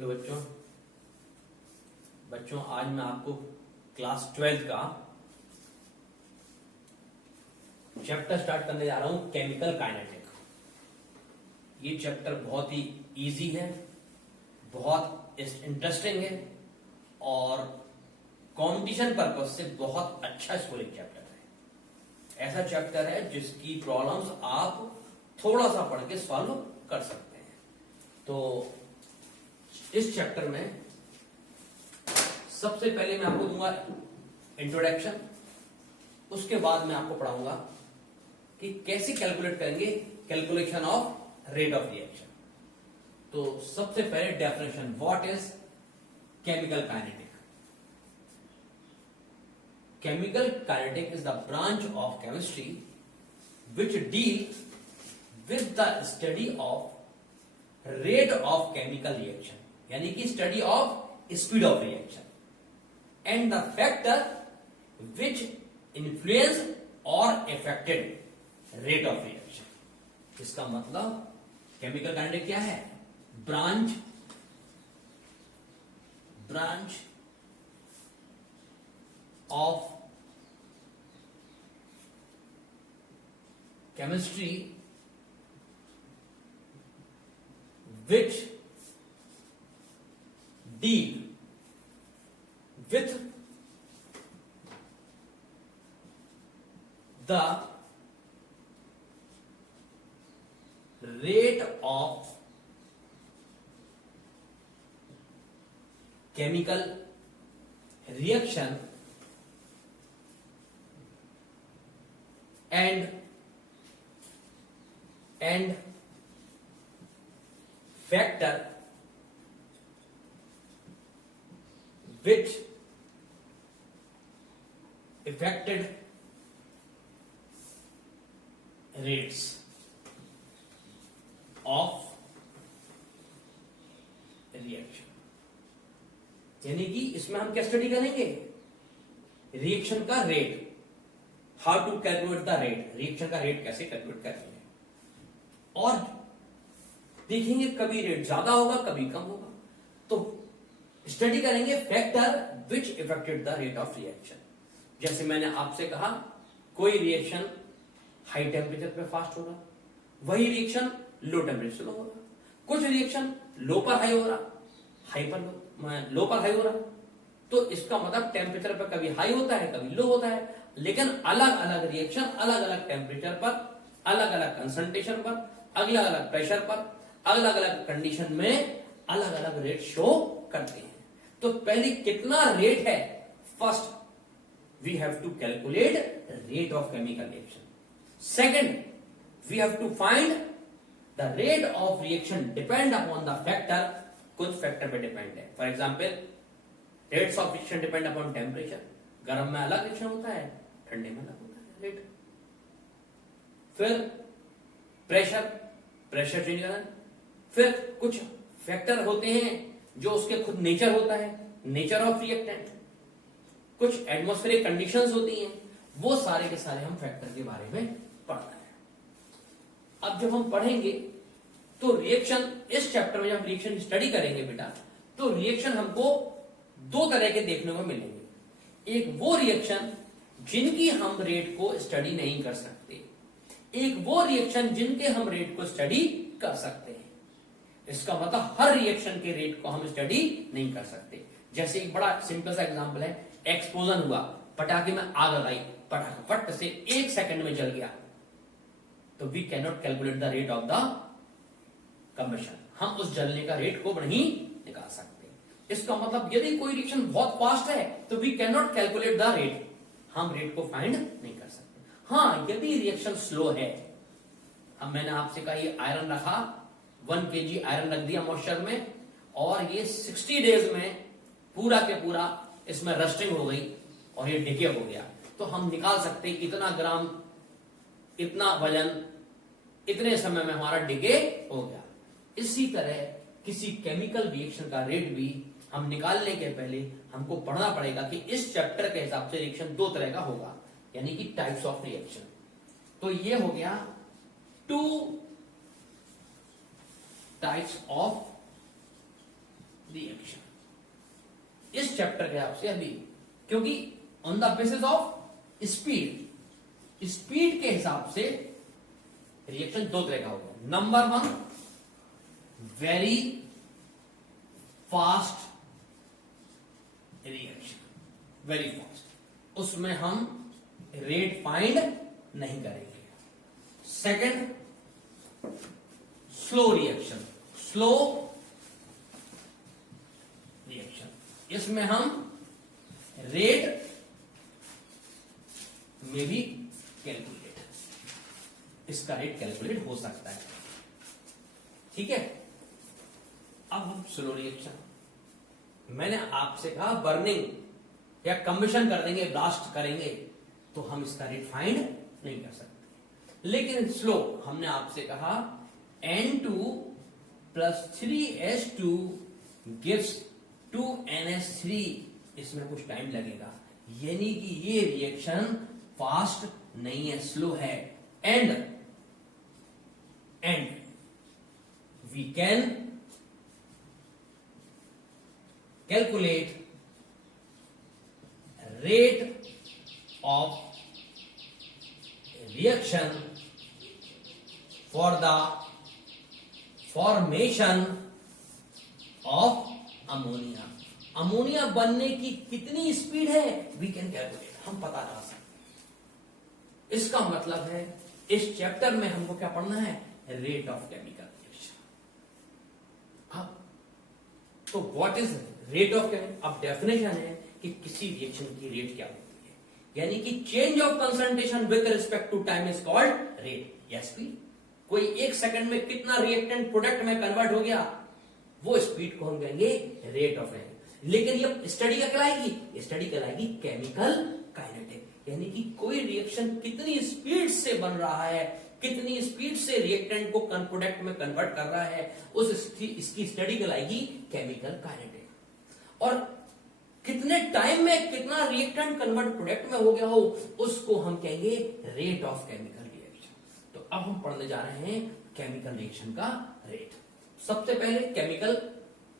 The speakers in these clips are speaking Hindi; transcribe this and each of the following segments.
हेलो बच्चों आज मैं आपको क्लास 12 का चैप्टर स्टार्ट करने जा रहा हूं, केमिकल काइनेटिक। ये चैप्टर बहुत ही इजी है, बहुत इंटरेस्टिंग है और कंपटीशन पर्पस से बहुत अच्छा स्कूलिंग चैप्टर है। ऐसा चैप्टर है जिसकी प्रॉब्लम्स आप थोड़ा सा पढ़ के सॉल्व कर सकते हैं। तो इस चैप्टर में सबसे पहले मैं आपको दूंगा इंट्रोडक्शन, उसके बाद मैं आपको पढ़ाऊंगा कि कैसे कैलकुलेट करेंगे calculation of rate of reaction. तो सबसे पहले definition, what is chemical kinetic. Chemical kinetic is the branch of chemistry which deal with the study of rate of chemical reaction, यानी कि study of speed of reaction and the factor which influence और अफेक्टेड रेट ऑफ रिएक्शन। इसका मतलब केमिकल काइनेटिक क्या है? Branch of chemistry which deal with the rate of chemical reaction and factor which affected rates of reaction। यानी कि इसमें हम क्या स्टडी करेंगे? रिएक्शन का rate, how to calculate the rate, reaction का रेट कैसे कैलकुलेट करेंगे और देखेंगे कभी रेट ज्यादा होगा कभी कम होगा। तो स्टडी करेंगे factor which affected the rate of reaction. जैसे मैंने आपसे कहा, कोई रिएक्शन हाई टेम्परेचर पे फास्ट होगा, वही रिएक्शन लो टेम्परेचर पे होगा। कुछ रिएक्शन लो पर हाई हो रहा, हाई पर लो पर हाई हो रहा। तो इसका मतलब टेम्परेचर पर कभी हाई होता है कभी लो होता है, लेकिन अलग अलग रिएक्शन अलग अलग टेम्परेचर पर, अलग अलग कंसंट्रेशन पर, अलग अलग प्रेशर पर, अलग अलग कंडीशन में अलग अलग रेट शो करते हैं। तो पहले कितना रेट है, first we have to calculate rate of chemical reaction. Second we have to find the rate of reaction depend upon the factor, कुछ फैक्टर पे डिपेंड है। For example rates of reaction depend upon temperature, गर्म में अलग रिएक्शन होता है, ठंडे में अलग होता है रेट। फिर प्रेशर चेंज करना। फिर कुछ फैक्टर होते हैं जो उसके खुद नेचर होता है, नेचर ऑफ रिएक्टेंट। कुछ एटमॉस्फेरिक कंडीशंस होती हैं, वो सारे के सारे हम फैक्टर के बारे में पढ़ना है। अब जब हम पढ़ेंगे तो रिएक्शन, इस चैप्टर में जब रिएक्शन स्टडी करेंगे बेटा, तो रिएक्शन हमको दो तरह के देखने को मिलेंगे। एक वो रिएक्शन जिनकी हम रेट को स्टडी नहीं कर सकते, एक वो रिएक्शन जिनके हम रेट को स्टडी कर सकते हैं। इसका मतलब हर रिएक्शन के रेट को हम स्टडी नहीं कर सकते। जैसे एक बड़ा सिंपल सा एग्जांपल है, एक्सप्लोजन हुआ, पटाखे में आग लगाई, पटाखा फट से 1 सेकंड में जल गया, तो we can not calculate the rate of the combustion. हम उस जलने का रेट को नहीं निकाल सकते। इसका मतलब यदि कोई रिएक्शन बहुत फास्ट है तो we can not calculate the rate, हम रेट को फाइंड नहीं कर सकते। हाँ, यदि रिएक्शन स्लो है, अब मैंने आपसे कहा ये आयरन रखा, 1 kg आयरन रख दिया मॉइस्चर में और ये 60 डेज में पूरा के पूरा इसमें रस्टिंग हो गई और ये डिके हो गया, तो हम निकाल सकते इतना ग्राम, इतना वजन, इतने समय में हमारा डिके हो गया। इसी तरह किसी केमिकल रिएक्शन का रेट भी हम निकालने के पहले हमको पढ़ना पड़ेगा कि इस चैप्टर के हिसाब से रिएक्शन दो तरह का होगा, यानी कि टाइप्स ऑफ रिएक्शन। तो ये हो गया 2 types of रिएक्शन। इस चैप्टर के आपसे अभी, क्योंकि on the basis of speed के हिसाब से रिएक्शन दो तरह का होगा। Number 1, very fast reaction, very fast, उसमें हम रेट फाइंड नहीं करेंगे। Second, slow reaction, slow reaction, इसमें हम रेट में भी कैलकुलेट, इसका रेट कैलकुलेट हो सकता है। ठीक है, अब हम स्लो रिएक्शन, मैंने आपसे कहा बर्निंग या कम्बिशन कर देंगे, ब्लास्ट करेंगे, तो हम इसका रेट फाइंड नहीं कर सकते। लेकिन स्लो, हमने आपसे कहा N2 + 3H2 gives 2NH3, इसमें कुछ टाइम लगेगा, यानी कि ये रिएक्शन फास्ट नहीं है, स्लो है। And we can calculate rate of reaction for the formation of ammonia. Ammonia बनने की कितनी स्पीड है, वी कैन कैलकुलेट, हम पता लगा सकते। इसका मतलब है इस चैप्टर में हमको क्या पढ़ना है, रेट ऑफ केमिकल रिएक्शन। अब तो what is rate of chemical, अब डेफिनेशन है कि किसी रिएक्शन की रेट क्या होती है, यानी कि change of concentration with respect to time is called rate या स्पीड। कोई 1 सेकंड में कितना रिएक्टेंट प्रोडक्ट में कन्वर्ट हो गया, वो स्पीड को हम कहेंगे रेट ऑफ केमिकल। लेकिन ये स्टडी क्या कहलाएगी, स्टडी कहलाएगी केमिकल काइनेटिक, यानी कि कोई रिएक्शन कितनी स्पीड से बन रहा है, कितनी स्पीड से रिएक्टेंट को प्रोडक्ट में कन्वर्ट कर रहा है, इसकी स्टडी कहलाएगी केमिकल काइनेटिक। और कितने टाइम में कितना रिएक्टेंट कन्वर्ट प्रोडक्ट में हो गया हो, उसको हम कहेंगे रेट ऑफ केमिकल रिएक्शन। तो अब हम पढ़ने जा रहे हैं केमिकल रिएक्शन का रेट। सबसे पहले केमिकल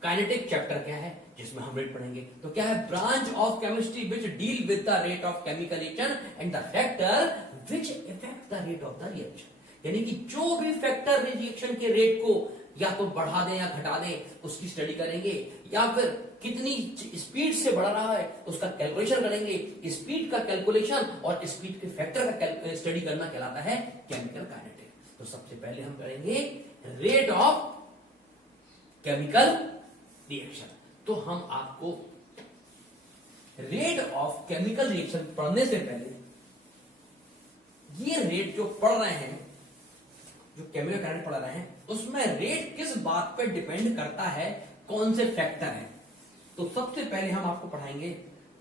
काइनेटिक चैप्टर क्या है, जिसमें हम रेट पढ़ेंगे। तो क्या है, branch of chemistry which deal with the rate of chemical reaction and the factor which effect the rate of the reaction, यानी कि जो भी फैक्टर रिएक्शन के रेट को या तो बढ़ा दें या घटा दें, उसकी स्टडी करेंगे, या फिर कितनी स्पीड से बढ़ रहा है उसका कैलकुलेशन करेंगे। स्पीड का कैलकुलेशन और स्पीड के फैक्टर का स्टडी करना कहलाता है केमिकल काइनेटिक। तो सबसे पहले हम करेंगे रेट ऑफ केमिकल रिएक्शन। तो हम आपको रेट ऑफ केमिकल रिएक्शन पढ़ने से पहले ये रेट जो पढ़ रहे हैं, जो केमिकल काइनेटिक पढ़ रहे हैं, उसमें रेट किस बात पर डिपेंड करता है, कौन से फैक्टर हैं। तो सबसे पहले हम आपको पढ़ाएंगे,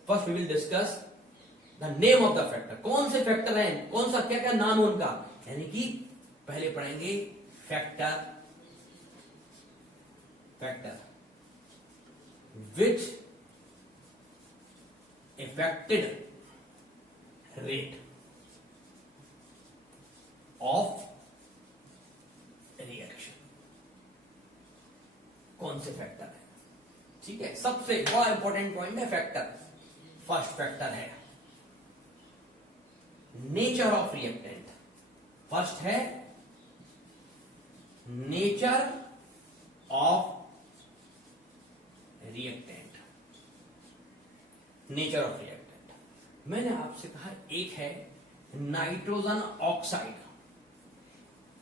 first we will discuss the name of the factor. कौन से फैक्टर हैं, कौन सा क्या क्या नाम है उनका, यानी कि पहले पढ़ेंगे factor which affected rate of reaction। कौन से फैक्टर है, ठीक है। सबसे बड़ा इंपॉर्टेंट पॉइंट है फैक्टर। फर्स्ट फैक्टर है नेचर ऑफ रिएक्टेंट। फर्स्ट है nature of reactant. Nature of reactant, मैंने आपसे कहा एक है nitrogen oxide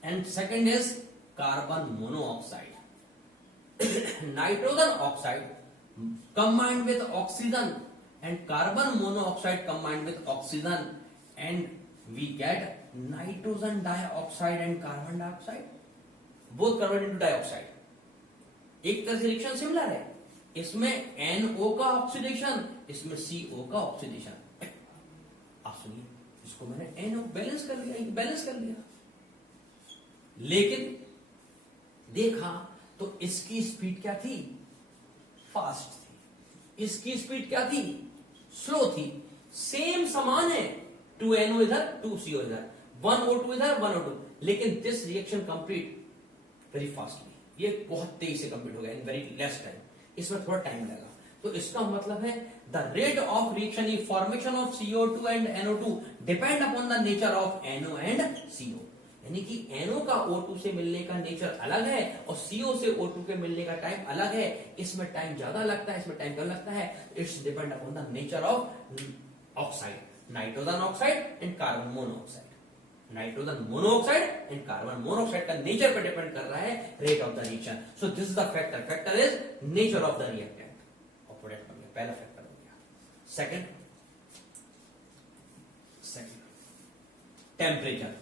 and second is carbon monoxide. Nitrogen oxide combined with oxygen and carbon monoxide combined with oxygen and we get nitrogen dioxide and carbon dioxide, both convert into dioxide. एक तरह से रिएक्शन सिमिलर है, इसमें NO का ऑक्सीडेशन, इसमें CO का ऑक्सीडेशन। आप सुनिए, इसको मैंने NO बैलेंस कर लिया, बैलेंस कर लिया, लेकिन देखा तो इसकी स्पीड क्या थी, फास्ट थी, इसकी स्पीड क्या थी, स्लो थी। सेम समान है, 2NO इधर 2CO इधर, 1O2 इधर 1O2, लेकिन this reaction complete very fastly, ये बहुत तेजी से कंप्लीट हो गया इन वेरी लेस टाइम। इसमें थोड़ा टाइम लगा। तो इसका मतलब है the rate of reaction in formation of CO2 and NO2 depend upon the nature of NO and CO। यानी कि NO का O2 से मिलने का नेचर अलग है और CO से O2 के मिलने का टाइम अलग है। इसमें टाइम ज्यादा लगता है, इसमें टाइम कम लगता है। It's depend upon the nature of oxide, nitrogen oxide and carbon monoxide. Nitrogen monoxide and carbon monoxide का नेचर पर डिपेंड कर रहा है rate of the reaction. So this is the factor. Factor is nature of the reactant और प्रोडक्ट बन गया, पहला फैक्टर हो गया। Second temperature.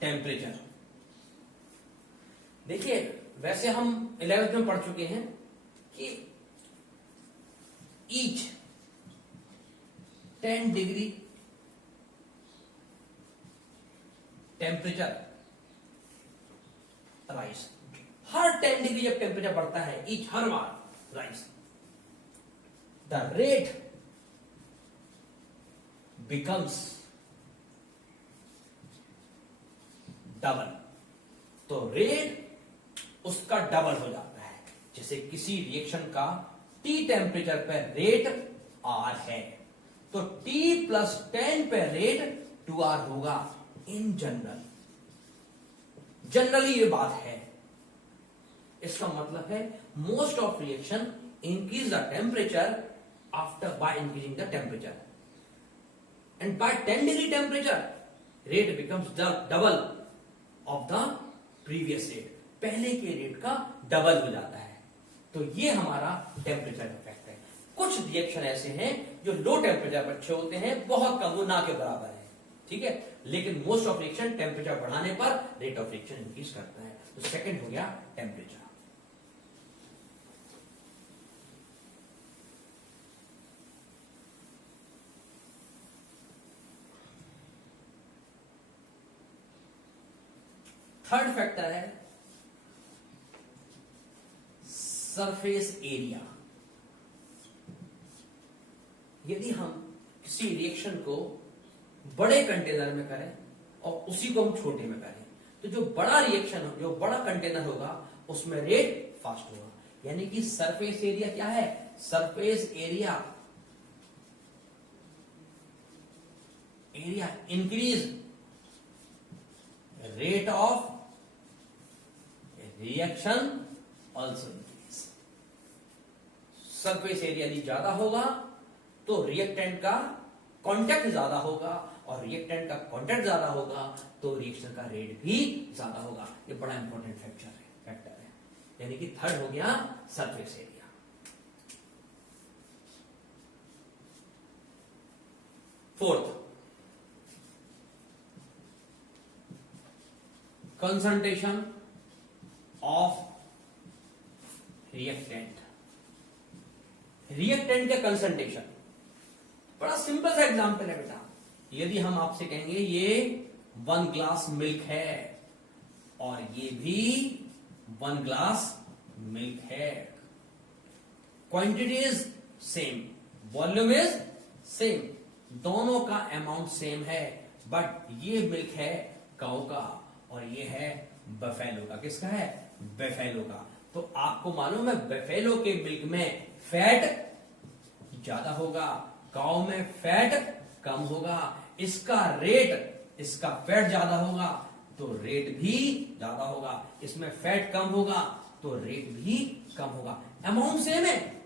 टेम्परेचर देखिए, वैसे हम 11th में पढ़ चुके हैं कि ईच 10 डिग्री टेम्परेचर राइज, हर 10 डिग्री जब टेम्परेचर बढ़ता है, each her bar rise, the rate becomes double. तो रेट उसका डबल हो जाता है। जैसे किसी रिएक्शन का T टेम्परेचर पर रेट R है तो T प्लस 10 पे रेट 2R होगा। इन जनरल, जनरली ये बात है। इसका मतलब है most of reaction increase the temperature after by increasing the temperature and by 10 degree temperature rate becomes double of the previous rate. पहले के रेट का डबल हो जाता है। तो ये हमारा टेम्परेचर इफेक्ट है। कुछ रिएक्शन ऐसे हैं जो लो टेम्परेचर पर अच्छे होते हैं, बहुत कम, वो ना के बराबर है, ठीक है। लेकिन मोस्ट ऑफ रिएक्शन टेम्परेचर बढ़ाने पर रेट ऑफ रिएक्शन इंक्रीज करता है। तो सेकंड हो गया टेम्परेचर। थर्ड फैक्टर है सरफेस एरिया। यदि हम किसी रिएक्शन को बड़े कंटेनर में करें और उसी को हम छोटे में करें, तो जो बड़ा रिएक्शन हो, जो बड़ा कंटेनर होगा, उसमें रेट फास्ट होगा। यानी कि सरफेस एरिया क्या है? Surface area increase rate of reaction also increase. Surface area यदि ज्यादा होगा तो रिएक्टेंट का कांटेक्ट ज्यादा होगा, और रिएक्टेंट का कांटेक्ट ज्यादा होगा तो रिएक्शन का रेट भी ज्यादा होगा। ये बड़ा इंपॉर्टेंट फैक्टर है। यानी कि थर्ड हो गया surface area. Fourth, concentration of reactant. Reactant के कंसंट्रेशन, बड़ा सिंपल सा एग्जांपल है बेटा। यदि हम आपसे कहेंगे ये 1 ग्लास मिल्क है और ये भी 1 ग्लास मिल्क है, quantity is same, volume is same, दोनों का अमाउंट सेम है, बट ये मिल्क है काऊ का और ये है बफेलो का। किसका है? बफेलो का। तो आपको मालूम है बफेलो के मिल्क में फैट ज्यादा होगा, काऊ में फैट कम होगा। इसका रेट, इसका फैट ज्यादा होगा तो रेट भी ज्यादा होगा, इसमें फैट कम होगा तो रेट भी कम होगा। अमाउंट सेम है।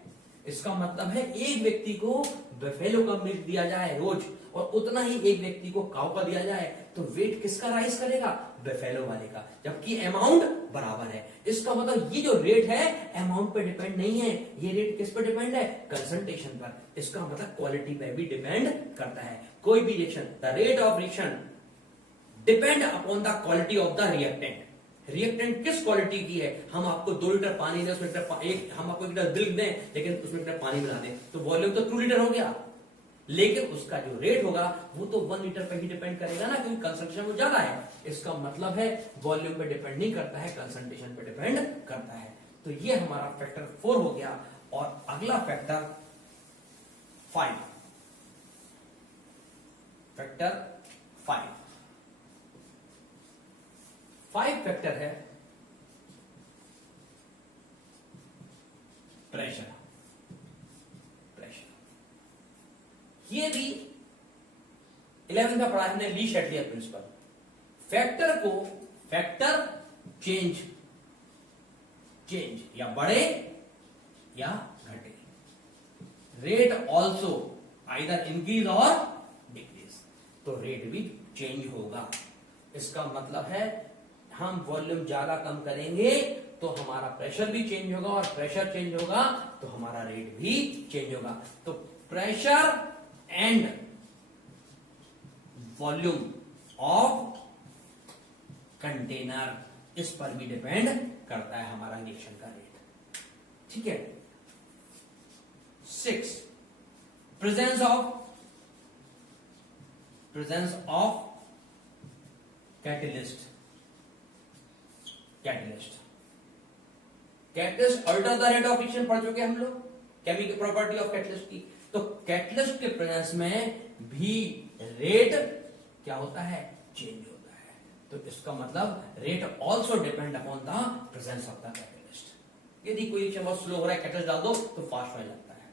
इसका मतलब है एक व्यक्ति को बफेलो का मिल्क दिया जाए रोज और उतना ही एक व्यक्ति को काऊ का दिया जाए तो वेट किसका राइज करेगा? बफेलो वाले का, जबकि अमाउंट बराबर है। इसका मतलब ये जो रेट है अमाउंट पे डिपेंड नहीं है, ये रेट किस पर डिपेंड है? कंसंट्रेशन पर। इसका मतलब क्वालिटी पे भी डिपेंड करता है। कोई भी reaction, the rate of reaction depend upon the quality of the reactant. Reactant किस क्वालिटी की है? हम आपको 2 लीटर पानी दें, उसमें हम आपको 1 लीटर मिल्क दें लेकिन उसमें 1 लीटर पानी मिला दें तो वॉल्यूम तो 2 लीटर हो गया, लेकिन उसका जो रेट होगा वो तो 1 लीटर पर ही डिपेंड करेगा ना, क्योंकि कंसंट्रेशन वो ज्यादा है। इसका मतलब है वॉल्यूम पे डिपेंड नहीं करता है, कंसंट्रेशन पे डिपेंड करता है। तो ये हमारा फैक्टर 4 हो गया। और अगला फैक्टर 5, फैक्टर 5 फैक्टर है प्रेशर। ये भी 11th में पढ़ा हमने, ली शैटलियर प्रिंसिपल। फैक्टर चेंज या बढ़े या घटे। रेट ऑल्सो आइदर इंक्रीज और डिक्रीज, तो रेट भी चेंज होगा। इसका मतलब है हम वॉल्यूम ज्यादा कम करेंगे तो हमारा प्रेशर भी चेंज होगा, और प्रेशर चेंज होगा तो हमारा रेट भी चेंज होगा। तो pressure and volume of container, इस पर भी डिपेंड करता है हमारा रिएक्शन का रेट। ठीक है। 6, presence of catalyst alter the rate of reaction पढ़ चुके हम लोग, केमिकल प्रॉपर्टी ऑफ कैटलिस्ट की। तो कैटलिस्ट के प्रेजेंस में भी रेट क्या होता है, चेंज होता है। तो इसका मतलब rate also depend upon the presence of the catalyst. यदि कोई रिएक्शन बहुत स्लो हो रहा है, कैटलिस्ट डाल दो तो फास्ट होने लगता है।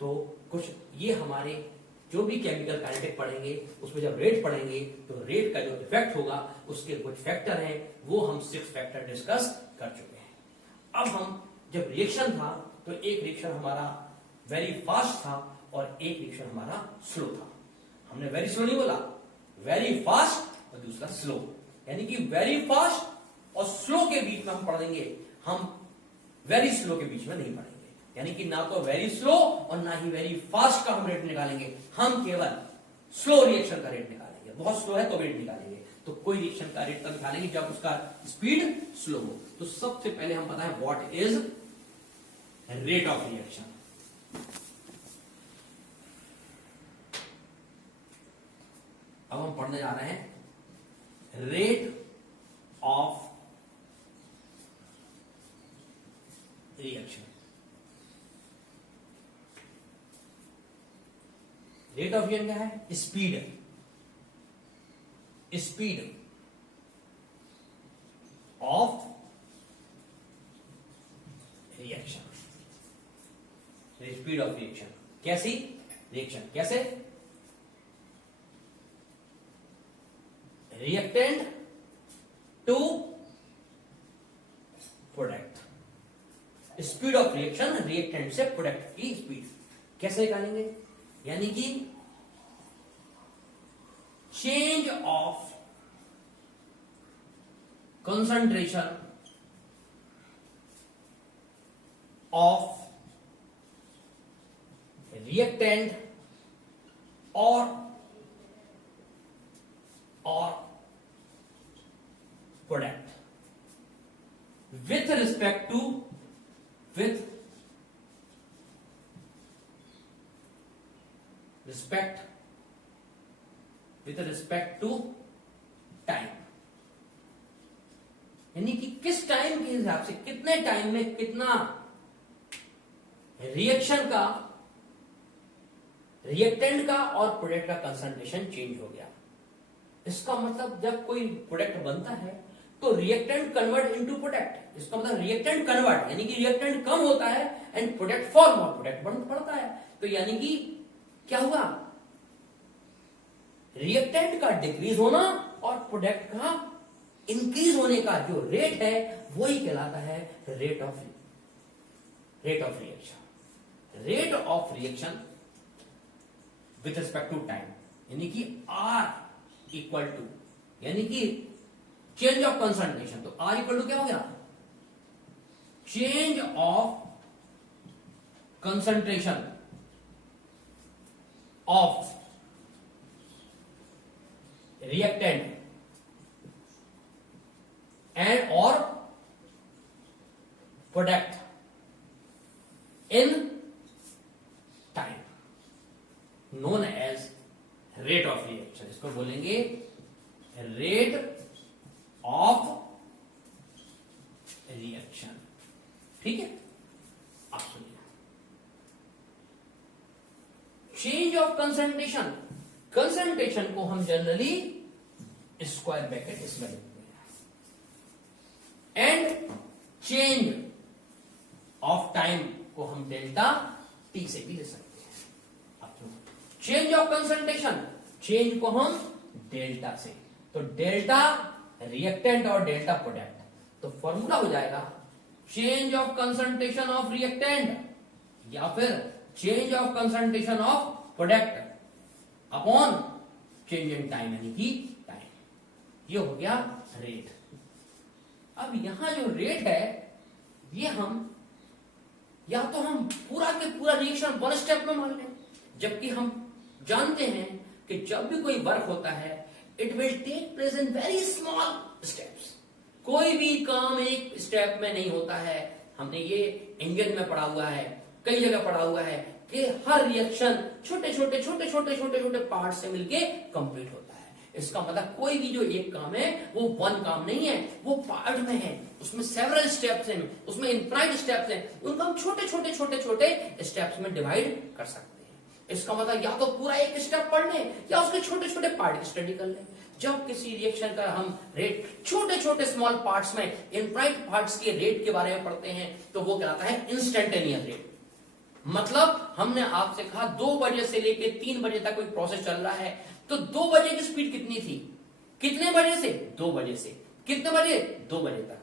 तो कुछ ये हमारे जो भी केमिकल काइनेटिक पढ़ेंगे उसमें जब रेट पढ़ेंगे तो रेट का जो इफेक्ट होगा उसके कुछ फैक्टर हैं, वो हम 6 फैक्टर डिस्कस कर चुके हैं। अब हम जब रिएक्शन था तो एक रिएक्शन हमारा वेरी फास्ट था और एक रिएक्शन हमारा स्लो था। हमने वेरी स्लो नहीं बोला, वेरी फास्ट और दूसरा स्लो, यानी कि वेरी फास्ट और स्लो के बीच में हम पढ़ेंगे, हम वेरी स्लो के बीच में नहीं पढ़ेंगे। यानी कि ना तो वेरी स्लो और ना ही वेरी फास्ट का हम रेट निकालेंगे, हम केवल स्लो रिएक्शन का रेट निकालेंगे। बहुत स्लो है तो रेट निकालेंगे, तो कोई रिएक्शन का रेट तब निकालेंगे जब उसका स्पीड स्लो हो। तो सबसे पहले हम पता है what is rate of reaction. अब हम पढ़ने जा रहे हैं rate of reaction. Rate of reaction क्या है, speed of reaction. Speed of reaction कैसी, रिएक्शन कैसे, reactant to product. Speed of reaction reactant से प्रोडक्ट की स्पीड कैसे निकालेंगे, यानी कि change of concentration of reactant और product with respect to time, यानी कि किस टाइम के हिसाब से, कितने टाइम में कितना रिएक्शन का, रिएक्टेंट का और प्रोडक्ट का कंसंट्रेशन चेंज हो गया। इसका मतलब जब कोई प्रोडक्ट बनता है तो रिएक्टेंट कन्वर्ट इनटू प्रोडक्ट। इसका मतलब रिएक्टेंट कन्वर्ट यानी कि रिएक्टेंट कम होता है एंड प्रोडक्ट फॉर्म और प्रोडक्ट बढ़ता है। तो यानी कि क्या हुआ, रिएक्टेंट का डिक्रीज होना और प्रोडक्ट का इंक्रीज होने का जो रेट है वही कहलाता है rate of reaction. Rate of reaction with respect to time, यानी कि आर इक्वल टू, यानी कि चेंज ऑफ कंसंट्रेशन, तो आर इक्वल टू क्या हो गया, change of concentration of reactant and और product in time, known as rate of reaction. इसको बोलेंगे रेट ऑफ रिएक्शन। ठीक है, अब सुनिए, चेंज ऑफ कंसंट्रेशन, कंसंट्रेशन को हम जनरली स्क्वायर ब्रैकेट इसमें लिखते हैं, एंड चेंज ऑफ टाइम को हम डेल्टा टी से भी ले सकते हैं। चेंज ऑफ कंसंट्रेशन, चेंज को हम डेल्टा से, तो डेल्टा रिएक्टेंट और डेल्टा प्रोडक्ट, तो फॉर्मूला हो जाएगा change of concentration of reactant या फिर change of concentration of product upon change in time, यानी कि टाइम। ये हो गया रेट। अब यहां जो रेट है ये हम या तो हम पूरा के पूरा रिएक्शन वन स्टेप में मान लें, जबकि हम जानते हैं कि जब भी कोई वर्क होता है it will take place in very small steps. कोई भी काम एक स्टेप में नहीं होता है। हमने ये इंडियन में पढ़ा हुआ है, कई जगह पढ़ा हुआ है कि हर रिएक्शन छोटे छोटे छोटे छोटे छोटे छोटे पार्ट से मिलके कंप्लीट होता है। इसका मतलब कोई भी जो एक काम है वो वन काम नहीं है, वो पार्ट में है, उसमें सेवरल स्टेप्स हैं, उसमें इनफाइनाइट स्टेप्स हैं, उनको हम छोटे छोटे छोटे छोटे स्टेप्स में डिवाइड कर सकते हैं। इसका मतलब या तो पूरा एक स्टेप पढ़ लें या उसके छोटे छोटे पार्ट की स्टडी कर लें। जब किसी रिएक्शन का हम रेट छोटे छोटे स्मॉल पार्ट्स में इनफाइनाइट पार्ट्स के रेट के बारे में पढ़ते हैं तो वो कहलाता है इंस्टेंटेनियस रेट। मतलब हमने आपसे कहा 2 बजे से लेकर 3 बजे तक कोई प्रोसेस चल रहा है, तो 2 बजे की स्पीड कितनी थी, कितने बजे से, 2 बजे से, कितने बजे, 2 बजे तक।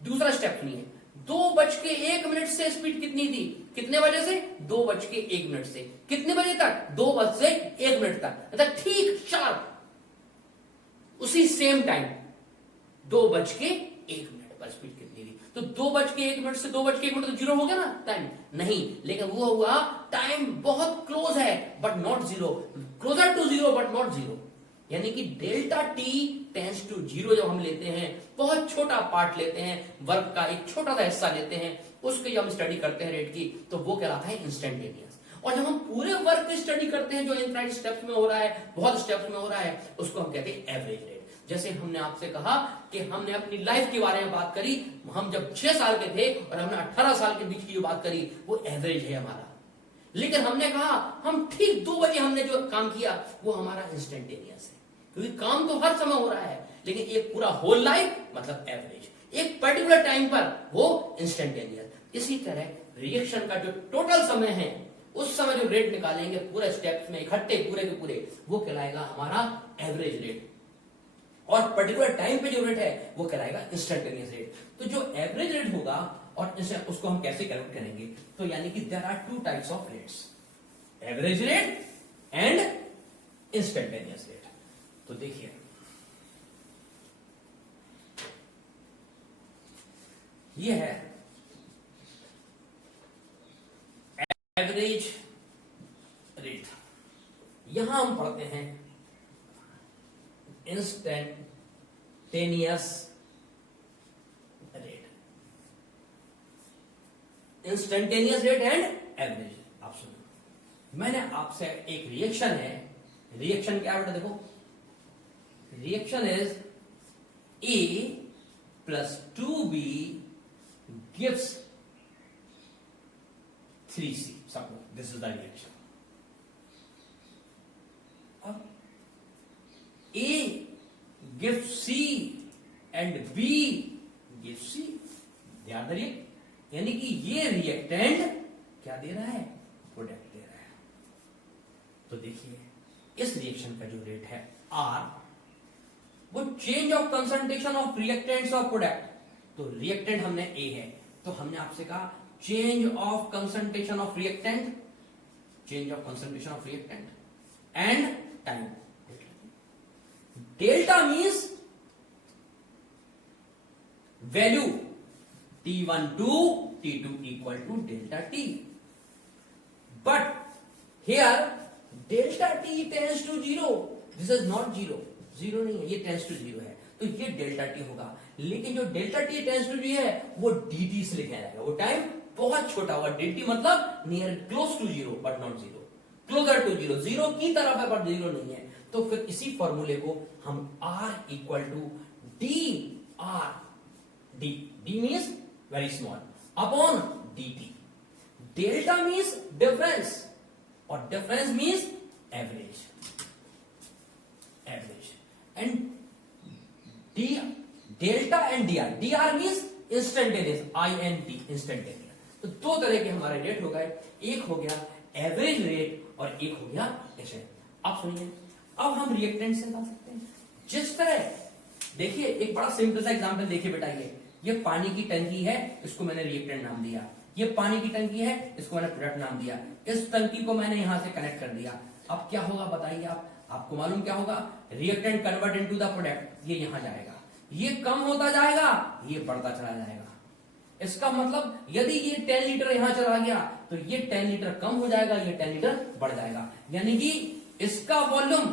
दूसरा स्टेप सुनिए, 2:01 से स्पीड कितनी थी, कितने बजे से, 2:01 से, कितने बजे तक, 2:01 तक। मतलब ठीक शार्प उसी सेम टाइम 2:01 पर स्पीड कितनी थी। तो 2:01 से 2:01 तो जीरो हो गया ना टाइम, नहीं, लेकिन वो हुआ टाइम बहुत क्लोज है but not zero, closer to zero but not zero. यानी कि delta t tends to zero जब हम लेते हैं, बहुत छोटा पार्ट लेते हैं, वर्क का एक छोटा सा हिस्सा लेते हैं, उसकी जब हम स्टडी करते हैं रेट की, तो वो कहलाता है इंस्टेंटेनियस। और जब हम पूरे वर्क की स्टडी करते हैं जो इनफाइनाइट स्टेप्स में हो रहा है, बहुत स्टेप्स में हो रहा है, उसको हम कहते हैं एवरेज रेट। जैसे हमने आपसे कहा कि हमने अपनी लाइफ के बारे में बात करी, हम जब 6 साल के थे और हमने 18 साल के बीच की जो बात करी वो एवरेज है हमारा। लेकिन हमने कहा हम ठीक 2 बजे हमने जो काम किया वो हमारा इंस्टेंटेनियस है, क्योंकि काम तो हर समय हो रहा है, लेकिन एक पूरा होल लाइफ मतलब एवरेज, एक पर्टिकुलर टाइम पर वो इंस्टेंटेनियस। इसी तरह रिएक्शन का जो टोटल समय है उस समय जो रेट निकालेंगे पूरे स्टेप्स में इकट्ठे पूरे के पूरे, वो कहलाएगा हमारा एवरेज रेट। और पर्टिकुलर टाइम पे जो रेट है वो कहलाएगा इंस्टेंटेनियस रेट। तो जो एवरेज रेट होगा और उसको हम कैसे कैलकुलेट करेंगे, तो यानी कि there are 2 types of rates, average rate and instantaneous rate. तो देखिए ये है एवरेज रेट। यहां हम पढ़ते हैं instantaneous rate, instantaneous rate and average. आप सुनो, मैंने आपसे एक रिएक्शन है, रिएक्शन क्या बेटा देखो, reaction is A plus 2B gives 3C. Suppose this is the reaction. अब A gives C and B gives C. They are the reactant. यानी कि ये रिएक्टेंट क्या दे रहा है, प्रोडक्ट दे रहा है। तो देखिए इस रिएक्शन का जो रेट है R, वो change of concentration of reactants of product. तो रिएक्टेंट हमने A है, तो हमने आपसे कहा change of concentration of reactant, change of concentration of reactant and time. Delta means value T12 T2 equal to delta T, but here delta T tends to 0. This is not 0, 0 नहीं है, ये tends to 0 है, तो ये डेल्टा टी होगा। लेकिन जो डेल्टा टी टेंस टू 0 है वो dt से लिखा जाएगा, वो टाइम बहुत छोटा होगा। dt मतलब near close to 0 but not 0, closer to 0, 0 की तरफ है बट 0 नहीं है। तो फिर इसी फॉर्मूले को हम R equal to d R, d means very small, upon dt। Delta means difference और difference means average, average and d delta and dr, dr means instantaneous, INT instantaneous. तो दो तरह के हमारे रेट हो गए, एक हो गया एवरेज रेट और एक हो गया एसएन। अब सुनिए, अब हम रिएक्टेंट से निकाल सकते हैं जिस तरह, देखिए एक बड़ा सिंपल सा एग्जांपल देखिए बेटा, ये पानी की टंकी है, इसको मैंने रिएक्टेंट नाम दिया। ये पानी की टंकी है, इसको मैंने प्रोडक्ट नाम दिया। इस टंकी को मैंने यहां से कनेक्ट कर दिया। अब क्या होगा बताइए आप, आपको मालूम क्या होगा, reactant convert into the product, ये यहां जाएगा, ये कम होता जाएगा, ये बढ़ता चला जाएगा। इसका मतलब यदि ये 10 लीटर यहां चला गया तो ये 10 लीटर कम हो जाएगा, ये 10 लीटर बढ़ जाएगा। यानी कि इसका वॉल्यूम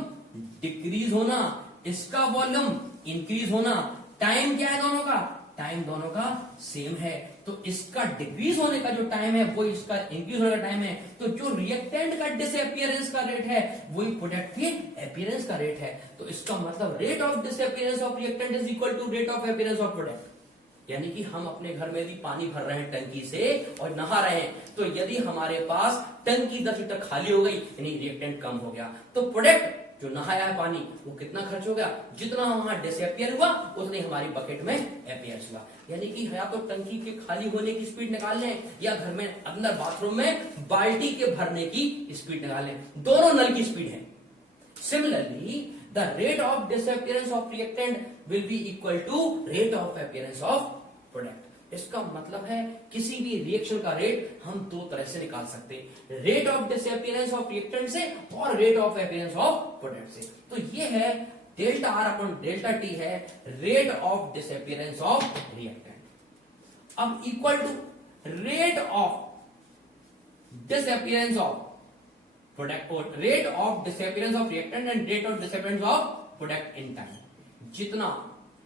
डिक्रीज होना, इसका वॉल्यूम इंक्रीज होना। टाइम क्या है दोनों का, टाइम दोनों का सेम है, तो इसका डिक्रीज होने का जो टाइम है वो इसका इंक्रीज होने का टाइम है। तो जो रिएक्टेंट का डिसअपियरेंस का रेट है वही प्रोडक्ट के अपीयरेंस का रेट है। तो इसका मतलब rate of disappearance of reactant is equal to rate of appearance of product. यानी कि हम अपने घर में यदि पानी भर रहे हैं टंकी से और नहा रहे हैं, तो यदि हमारे पास टंकी 10 लीटर खाली हो गई यानी रिएक्टेंट कम हो गया, तो प्रोडक्ट जो नहाया है पानी वो कितना खर्च हो गया, जितना वहां डिसअपियर हुआ उतनी हमारी बकेट में अपीयर हुआ। यानी कि या तो टंकी के खाली होने की स्पीड निकाल लें या घर में अंदर बाथरूम में बाल्टी के भरने की स्पीड निकाल लें, दोनों नल की स्पीड है। Similarly the rate of disappearance of reactant will be equal to rate of appearance of product. इसका मतलब है किसी भी रिएक्शन का रेट हम दो तरह से निकाल सकते हैं, rate of disappearance of reactant से और rate of appearance of product से। तो ये है delta R upon delta T है rate of disappearance of reactant. अब equal to rate of disappearance of product और rate of disappearance of reactant and rate of disappearance of product in time. जितना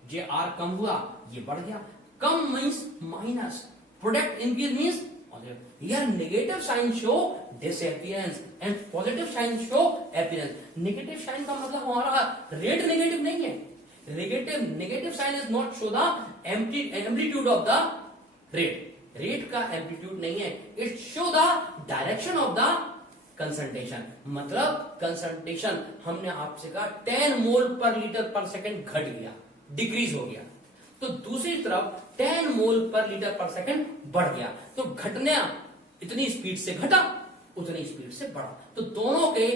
जे आर कम हुआ ये बढ़ गया, कम means minus, product increase means positive. यार negative sign show disappearance and positive sign show appearance. Negative sign का मतलब हमारा रेट नेगेटिव नहीं है, negative sign is not show the amplitude of the rate, rate का एम्पलीट्यूड नहीं है, it show the direction of the concentration. मतलब कंसंट्रेशन हमने आपसे कहा 10 मोल पर लीटर पर सेकंड घट गया, डिक्रीज हो गया, तो दूसरी तरफ 10 मोल पर लीटर पर सेकंड बढ़ गया, तो घटना इतनी स्पीड से घटा उतनी स्पीड से बढ़ा। तो दोनों के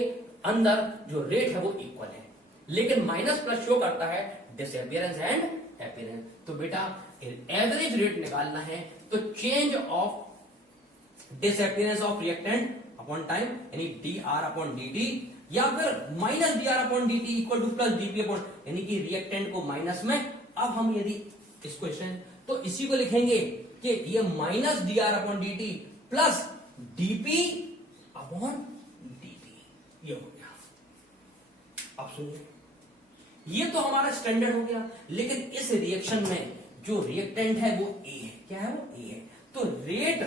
अंदर जो रेट है वो इक्वल है, लेकिन माइनस प्लस शो करता है डिसअपियरेंस एंड अपीयरेंस। तो बेटा एवरेज रेट निकालना है तो change of disappearance of reactant upon time यानी d r upon d t, या फिर minus d r upon d t equal to plus dp upon, यानी कि रिएक्टेंट को माइनस में। अब हम यदि इस क्वेश्चन तो इसी को लिखेंगे कि ये minus d r upon d t plus dp upon dt, ये हो गया। अब सुनिए, ये तो हमारा स्टैंडर्ड हो गया, लेकिन इस रिएक्शन में जो रिएक्टेंट है वो ए है। क्या है वो? ए है। तो रेट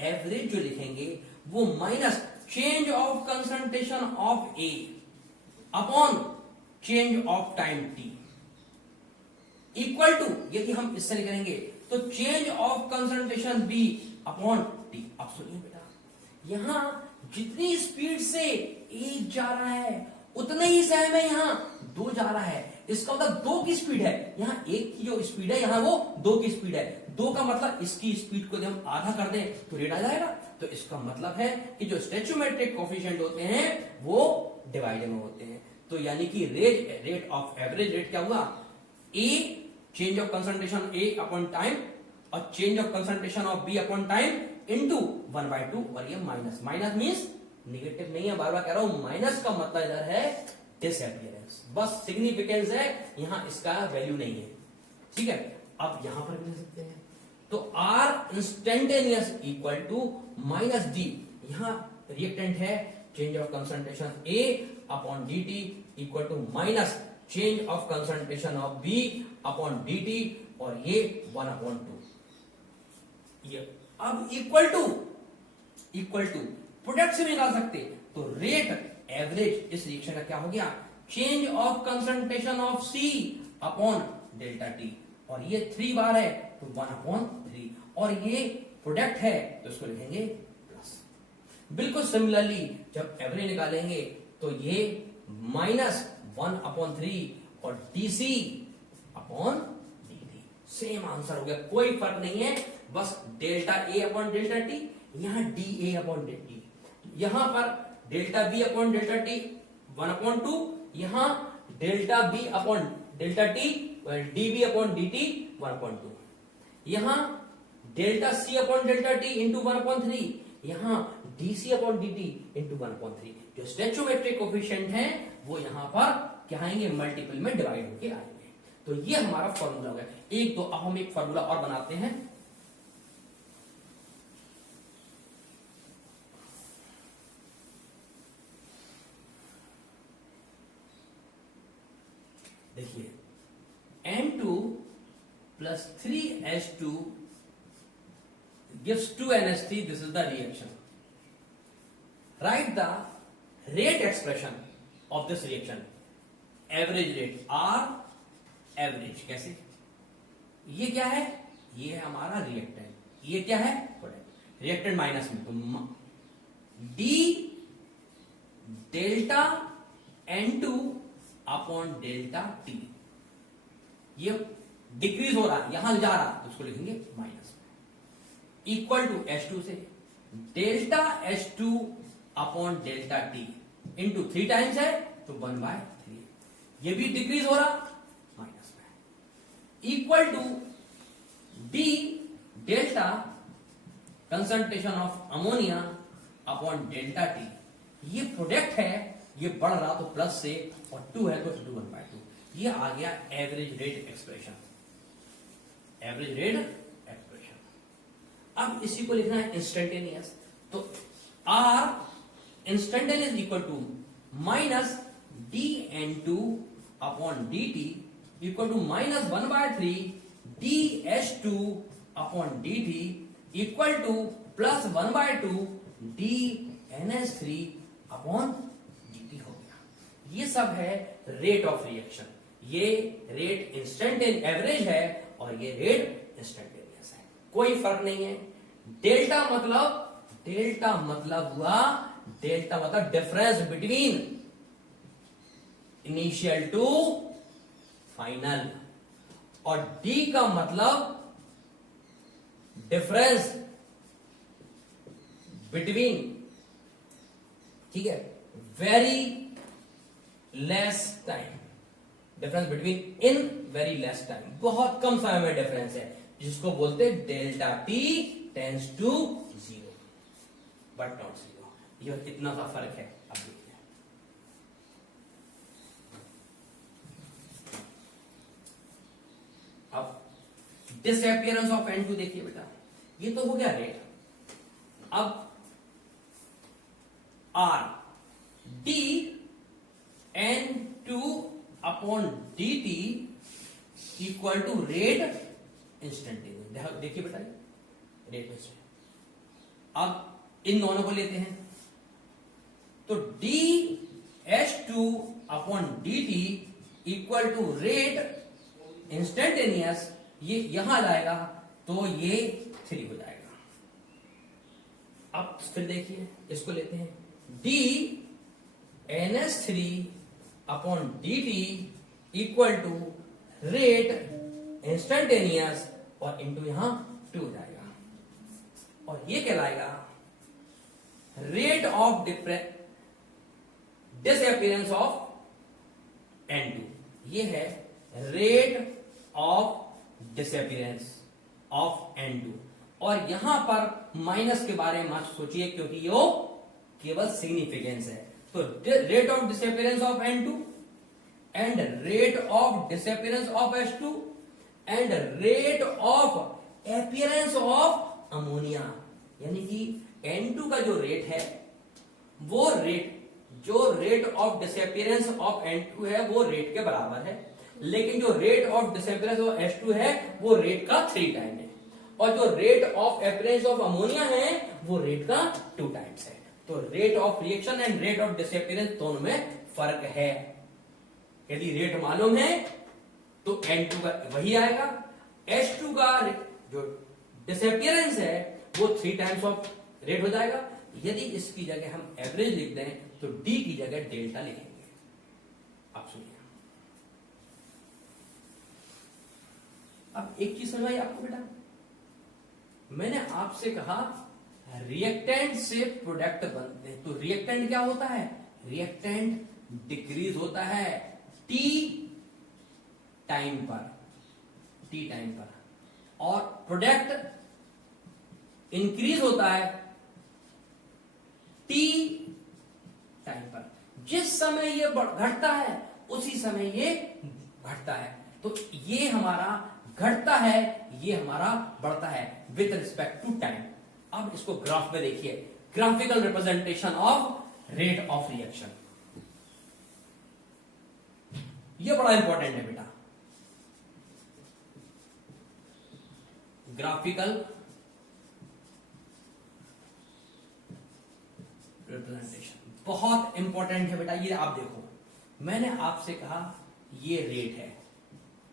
एवरेज जो लिखेंगे वो minus change of concentration of a upon change of time t equal to, यदि हम इससे निकलेंगे तो change of concentration b upon t. अब सुनिए बेटा, यहां जितनी स्पीड से एक जा रहा है उतने ही समय में यहां दो जा रहा है। इसका मतलब दो की स्पीड है, यहां एक की जो स्पीड है यहां वो दो की स्पीड है। दो का मतलब इसकी स्पीड को जब हम आधा कर दें तो रेट आ जाएगा। तो इसका मतलब है कि जो स्टैच्यूमेट्रिक कोफिशिएंट होते हैं वो डिवाइड में होते हैं। तो यानी कि रेट ऑफ एवरेज रेट क्या हुआ, a change of concentration A upon time और change of concentration of B upon time into 1/2, और ये माइनस, माइनस मींस नेगेटिव नहीं है, बार बार कह रहा हूं माइनस का मतलब इधर है डिसअपियरेंस, बस सिग्निफिकेंस है, यहां इसका वैल्यू नहीं है। ठीक है, अब यहां पर भी ले सकते हैं तो r instantaneous equal to minus d, यहां रिएक्टेंट है change of concentration A upon d t equal to minus change of concentration of B upon d t, और ये 1/2 ये। अब इक्वल टू प्रोडक्ट से निकाल सकते, तो रेट एवरेज इस रिएक्शन का क्या हो गया, change of concentration of c upon delta t, और ये 3 बार है तो 1/3, और ये प्रोडक्ट है तो इसको लिखेंगे प्लस। बिल्कुल सिमिलरली जब एवरेज निकालेंगे तो ये -1/3 और dc upon dt, same answer हो गया, कोई फर्क नहीं है, बस delta a upon delta t, यहां d a upon delta t, यहां पर delta b upon delta t 1/2, यहां delta b upon delta t d b upon d t 1/2, यहां delta c upon delta t into 1/3, यहां d c upon d t into 1/3। जो स्टोइचोमेट्रिक कोफिशिएंट है वो यहां पर क्या आएंगे, मल्टीपल में डिवाइड होके आएंगे। तो ये हमारा फॉर्मूला हो गया। एक दो, अब हम एक फॉर्मूला और बनाते हैं। देखिए N2 plus 3H2 gives 2NH3. This is the reaction. Write the rate expression of this reaction. Average rate R average कैसे? ये क्या है? ये है हमारा रिएक्टेंट, ये क्या है? प्रोडक्ट। रिएक्टेंट माइनस में तो D delta N2 upon delta t, ये डिक्रीज हो रहा है, यहां जा रहा तो उसको लिखेंगे माइनस में, इक्वल टू H2 से delta H2 upon delta t into 3 times है तो 1/3, ये भी डिक्रीज हो रहा माइनस में, equal to d delta concentration of ammonia upon delta t, ये प्रोडक्ट है, ये बढ़ रहा तो प्लस से, और 2 है तो 1/2, ये आ गया average rate expression, average rate expression. अब इसी को लिखना है इंस्टेंटेनियस, तो r instantaneous equal to minus d N two upon d t equal to minus 1/3 d H two upon d t equal to plus 1/2 d N H three upon d t हो गया। ये सब है रेट ऑफ रिएक्शन। ये रेट इंस्टेंटेनियस एवरेज है और ये रेट इंस्टेंटेनियस है, कोई फर्क नहीं है। डेल्टा मतलब हुआ, डेल्टा मतलब difference between initial to final, और डी का मतलब डिफरेंस बिटवीन, ठीक है, very less time, difference between in very less time, बहुत कम समय में डिफरेंस है, जिसको बोलते हैं delta t tends to 0 but not 0। ये इतना सा फर्क है। अब देखिए, अब डिसअपियरेंस ऑफ N2 देखिए बेटा, ये तो हो गया रेट। अब R d N2 upon d t equal to rate instantaneous. देखिए बेटा, रेट में से अब इन दोनों को लेते हैं, तो d H two upon d t equal to rate instantaneous, ये यहां जाएगा तो ये 3 हो जाएगा। अब फिर देखिए, इसको लेते हैं, d N S three upon d t equal to rate instantaneous, और इंटू यहां 2 हो जाएगा, और ये कहलाएगा rate of disappearance of N2। ये है rate of disappearance of N2, और यहां पर माइनस के बारे में मत सोचिए, क्योंकि ये केवल सिग्निफिकेंस है। तो rate of disappearance of N2 and rate of disappearance of H2 and rate of appearance of ammonia, यानी कि N2 का जो रेट है, वो रेट, जो rate of disappearance of N2 है वो रेट के बराबर है, लेकिन जो rate of disappearance of H2 है वो रेट का 3 टाइम है, और जो rate of appearance of ammonia है वो रेट का 2 टाइम्स है। तो rate of reaction and rate of disappearance दोनों में फर्क है। यदि रेट मालूम है तो N2 का वही आएगा, H2 का जो डिसअपियरेंस है वो 3 टाइम्स ऑफ रेट हो जाएगा। यदि इसकी जगह हम एवरेज लिख दें तो D की जगह डेल्टा लिखेंगे। आप सुनिए, अब एक चीज समझ आई आपको बेटा, मैंने आपसे कहा रिएक्टेंट से प्रोडक्ट बनते हैं, तो रिएक्टेंट क्या होता है, रिएक्टेंट डिक्रीज होता है टी टाइम पर, और प्रोडक्ट इंक्रीज होता है टी टाइम पर। जिस समय ये घटता है उसी समय ये घटता है, तो ये हमारा घटता है, ये हमारा बढ़ता है विथ रिस्पेक्ट टू टाइम। अब इसको ग्राफ में देखिए, graphical representation of rate of reaction, ये बड़ा इंपॉर्टेंट है बेटा। ग्राफिकल रिप्रेजेंटेशन बहुत इंपॉर्टेंट है बेटा। ये आप देखो, मैंने आपसे कहा ये रेट है,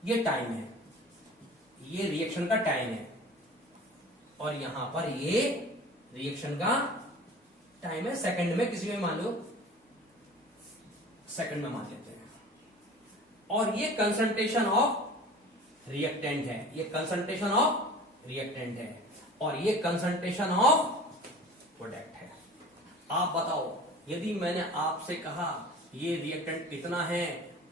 ये टाइम है, ये रिएक्शन का टाइम है, और यहां पर ये रिएक्शन का टाइम है, सेकंड में, किसी में मान लो सेकंड में मान लेते हैं, और ये कंसंट्रेशन ऑफ रिएक्टेंट है, ये कंसंट्रेशन ऑफ रिएक्टेंट है, और ये कंसंट्रेशन ऑफ प्रोडक्ट है। आप बताओ, यदि मैंने आपसे कहा ये रिएक्टेंट कितना है,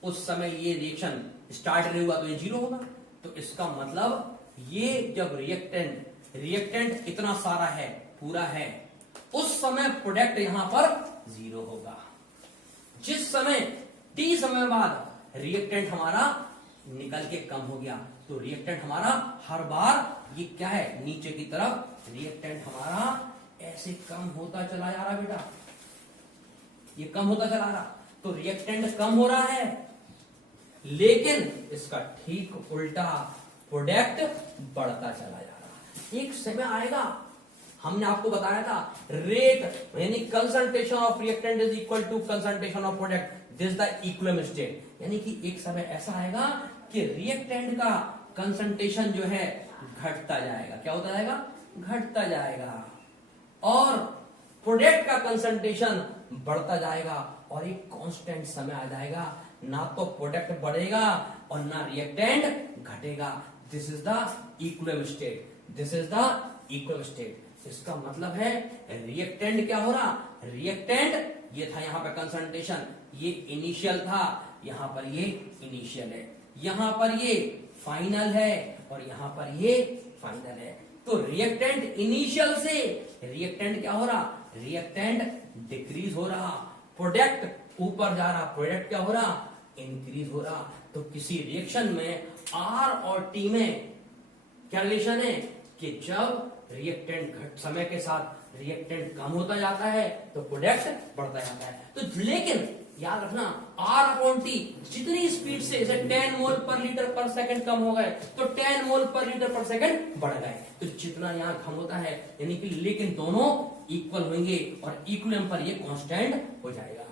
उस समय ये रिएक्शन स्टार्ट नहीं हुआ तो ये जीरो होगा, तो इसका मतलब ये जब रिएक्टेंट इतना सारा है, पूरा है, उस समय प्रोडक्ट यहां पर जीरो होगा। जिस समय टी समय बाद रिएक्टेंट हमारा निकल के कम हो गया, तो रिएक्टेंट हमारा हर बार ये क्या है, नीचे की तरफ रिएक्टेंट हमारा ऐसे कम होता चला जा रहा बेटा, ये कम होता चला रहा, तो रिएक्टेंट कम हो रहा है, लेकिन इसका ठीक उल्टा प्रोडक्ट बढ़ता चला जा रहा। एक समय आएगा, हमने आपको बताया था रेट यानी concentration of reactant is equal to concentration of product, this the equilibrium state, यानी कि एक समय ऐसा आएगा कि रिएक्टेंट का कंसंट्रेशन जो है घटता जाएगा, क्या होता जाएगा, घटता जाएगा, और प्रोडक्ट का कंसंट्रेशन बढ़ता जाएगा, और एक कांस्टेंट समय आ जाएगा, ना तो प्रोडक्ट बढ़ेगा और ना रिएक्टेंट घटेगा। This is the equilibrium state, this is the equilibrium state. इसका मतलब है रिएक्टेंट क्या हो रहा, रिएक्टेंट ये था यहां पर कंसंट्रेशन, ये इनिशियल था, यहां पर ये इनिशियल है, यहां पर ये फाइनल है, और यहां पर ये फाइनल है। तो रिएक्टेंट इनिशियल से रिएक्टेंट क्या हो रहा, रिएक्टेंट डिक्रीज हो रहा, प्रोडक्ट ऊपर जा रहा, प्रोडक्ट क्या हो रहा, इंक्रीज हो रहा। तो किसी रिएक्शन में आर और टी में क्या रिलेशन है कि जब रिएक्टेंट समय के साथ रिएक्टेंट कम होता जाता है तो प्रोडक्ट बढ़ता जाता है। तो लेकिन याद रखना, आर अपॉन टी जितनी स्पीड से, जैसे 10 मोल पर लीटर पर सेकंड कम हो गए तो 10 मोल पर लीटर पर सेकंड बढ़ गए, तो जितना यहां कम होता है, यानी कि लेकिन दोनों इक्वल होंगे और इक्विलिब्रियम पर ये कांस्टेंट हो जाएगा।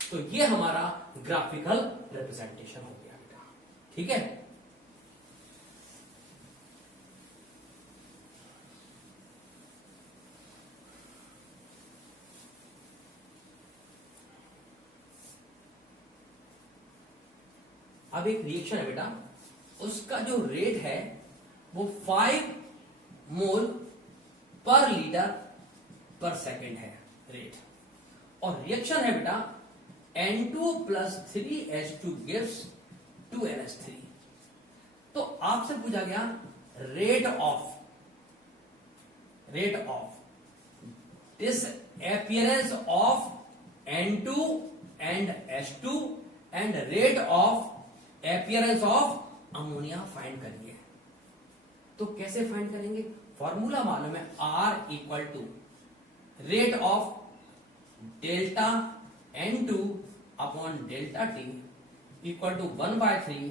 तो ये हमारा ग्राफिकल रिप्रेजेंटेशन हो गया बेटा, ठीक है। अब एक रिएक्शन है बेटा, उसका जो रेट है वो 5 मोल पर लीटर पर सेकेंड है रेट, और रिएक्शन है बेटा N2 plus 3H2 gives 2NH3। तो आपसे पूछा गया rate of this appearance of N2 and H2 and rate of appearance of ammonia find करिए। तो कैसे फाइंड करेंगे, फॉर्मूला मालूम है, R equal to rate of delta N2 upon delta T equal to 1/3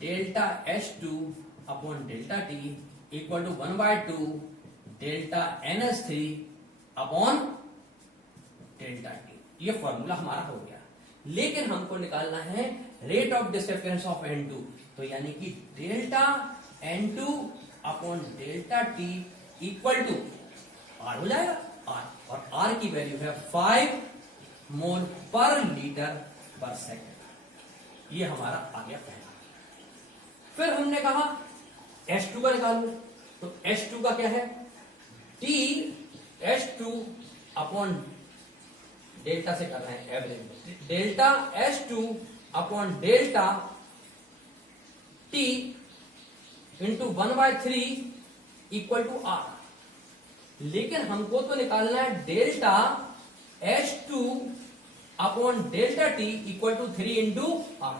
delta H2 upon delta T equal to 1/2 delta NH3 upon delta T। ये फॉर्मूला हमारा हो गया, लेकिन हमको निकालना है rate of disappearance of N2, तो यानी कि delta N2 upon delta T equal to R हो जाएगा, R, और R की वैल्यू है 5 मोल पर लीटर पर सेकंड। ये हमारा आ गया पहला। फिर हमने कहा H2 का निकालो, तो H2 का क्या है, टी H2 अपॉन डेल्टा से कर रहे हैं average, delta H2 upon delta t into 1/3 equal to R. लेकिन हमको तो निकालना है delta H2 upon delta t equal to 3 into R.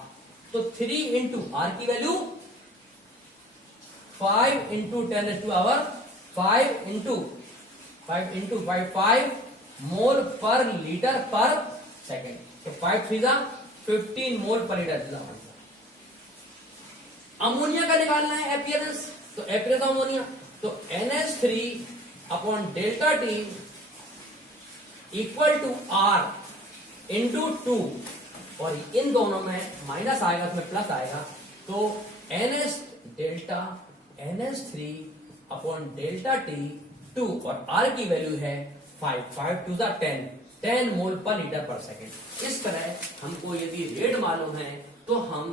तो 3 इंटू आर की वैल्यू 5 इंटू 10⁻⁵ इंटू 5 मोल पर लीटर पर सेकेंड। तो 5 3 15 मोल पर लीटर। अमोनिया का निकालना है अपीयरेंस, तो अपीयरेंस अमोनिया, तो NH3 upon delta t equal to R into 2, और इन दोनों में माइनस आएगा, इसमें प्लस आएगा, तो NH3 अपॉन डेल्टा टी 2 और R की वैल्यू है 5 2 10 मोल पर लीटर पर सेकेंड। इस तरह हमको यदि रेट मालूम है तो हम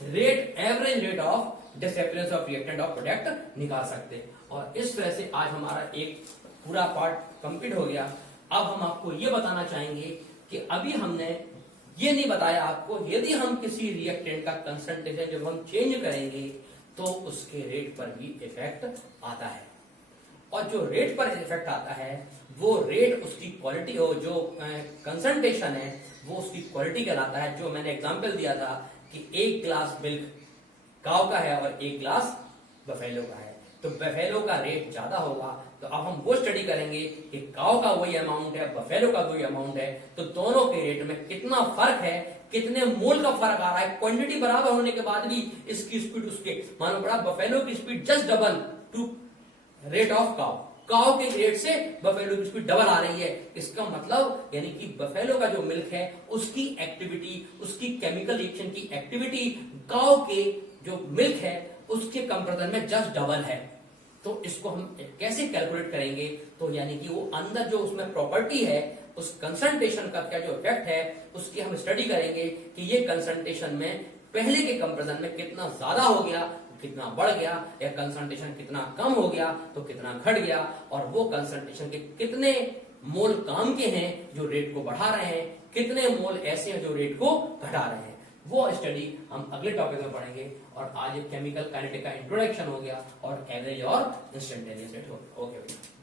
rate average rate of disappearance of reactant of product निकाल सकते हैं। और इस तरह से आज हमारा एक पूरा पार्ट कंप्लीट हो गया। अब हम आपको ये बताना चाहेंगे कि अभी हमने ये नहीं बताया आपको, यदि हम किसी रिएक्टेंट का कंसंट्रेशन जब हम चेंज करेंगे तो उसके रेट पर भी इफेक्ट आता है। और जो रेट पर इफेक्ट आता है वो रेट उसकी क्वालिटी हो, जो कंसंट्रेशन है वो उसकी क्वालिटी कहलाता है। जो मैंने एग्जांपल दिया था कि 1 ग्लास मिल्क काऊ का है और 1 ग्लास बफेलो का है, तो बफेलो का रेट ज्यादा होगा। तो अब हम वो स्टडी करेंगे कि काऊ का वही अमाउंट है, बफेलो का वही अमाउंट है, तो दोनों के रेट में कितना फर्क है, कितने मोल का फर्क आ रहा है। क्वांटिटी बराबर होने के बाद भी इसकी स्पीड उसके मानो पड़ा बफेलो की speed just double to rate of cow के रेट से बफेलो की स्पीड डबल आ रही है। इसका मतलब यानी कि बफेलो का जो मिल्क है उसकी एक्टिविटी, उसकी केमिकल रिएक्शन की एक्टिविटी काऊ के जो मिल्क है उसके कंपैरिजन में जस्ट डबल है। तो इसको हम कैसे कैलकुलेट करेंगे, तो यानी कि वो अंदर जो उसमें प्रॉपर्टी है उस कंसंट्रेशन का क्या जो इफेक्ट है उसकी हम स्टडी करेंगे कि ये कंसंट्रेशन में पहले के कंपैरिजन में कितना ज्यादा हो गया, कितना बढ़ गया, या कंसंट्रेशन कितना कम हो गया तो कितना घट गया, और वो कंसंट्रेशन के कितने मोल काम के हैं जो रेट को बढ़ा रहे हैं, कितने मोल ऐसे हैं जो रेट को घटा रहे हैं। वो स्टडी हम अगले टॉपिक में पढ़ेंगे। और आज एक केमिकल काइनेटिक का इंट्रोडक्शन हो गया और एवरेज और इंस्टेंटेनियस रेट हो गया। ओके भैया।